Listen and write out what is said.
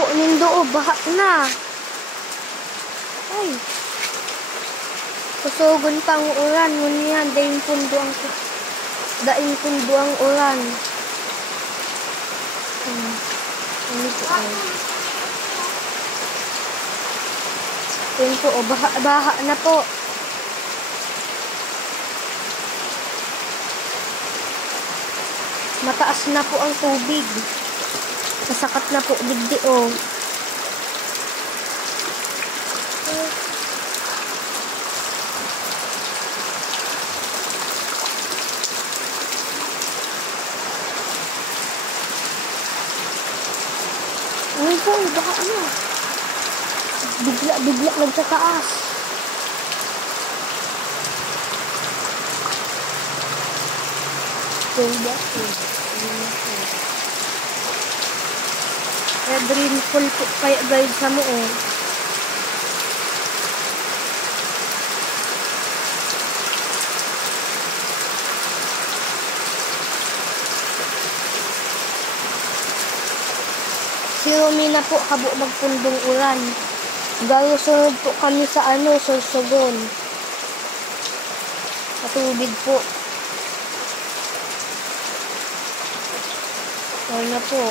po nindo, baha na. Ay. Kusugon pang ulan, ngunyan, daing pundo ang ulan. Ano po ay. Yun po, baha na po. Mataas na po ang tubig. Masakat na po digdi, oh. Ano po, baka ano? Bigla nagtataas. Red rainfall po kaya guys sa mo, oh. Sirumi na po kabo magpundong ulan. Gaya sunod po kami sa Sorsogon. Matubig po. Wala na po.